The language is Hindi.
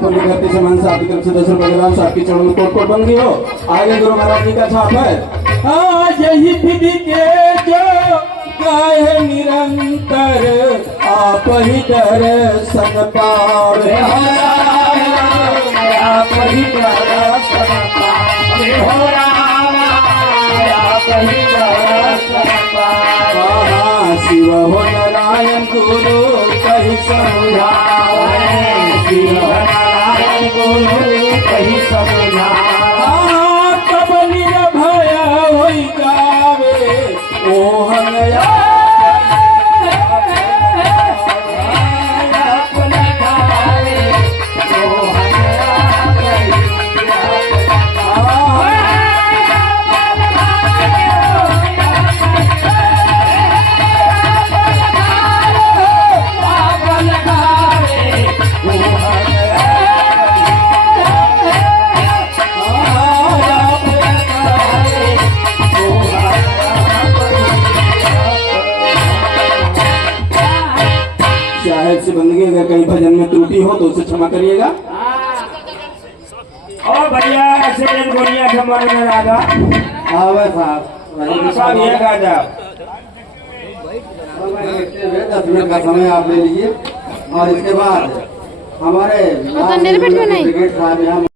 पर विद्यार्थी सम्मान से आपकी तरफ से 10 रुपए ग्राम आपकी चरणों में कोट कोट बंदी हो। आगे गुरु महाराज जी का छाप है। यही विधि के जो गाय निरंतर आप ही दर्शन पावे, आप ही दर्शन पावे हो राम, आप ही दर्शन पावे। शिव हो नारायण गुरु कही समझावे, शिव नारायण गुरु कही समझावे। तब निर्भय होई जावे मोहन से बंदगी अगर कहीं भजन में त्रुटि हो तो उसे क्षमा करिएगा। और भैया ऐसे गोलियां के मन में लागा आवे साहब ये गा जाओ। 10 मिनट का समय आप ले लीजिए और इसके बाद हमारे ब्रिगेड साहब यहाँ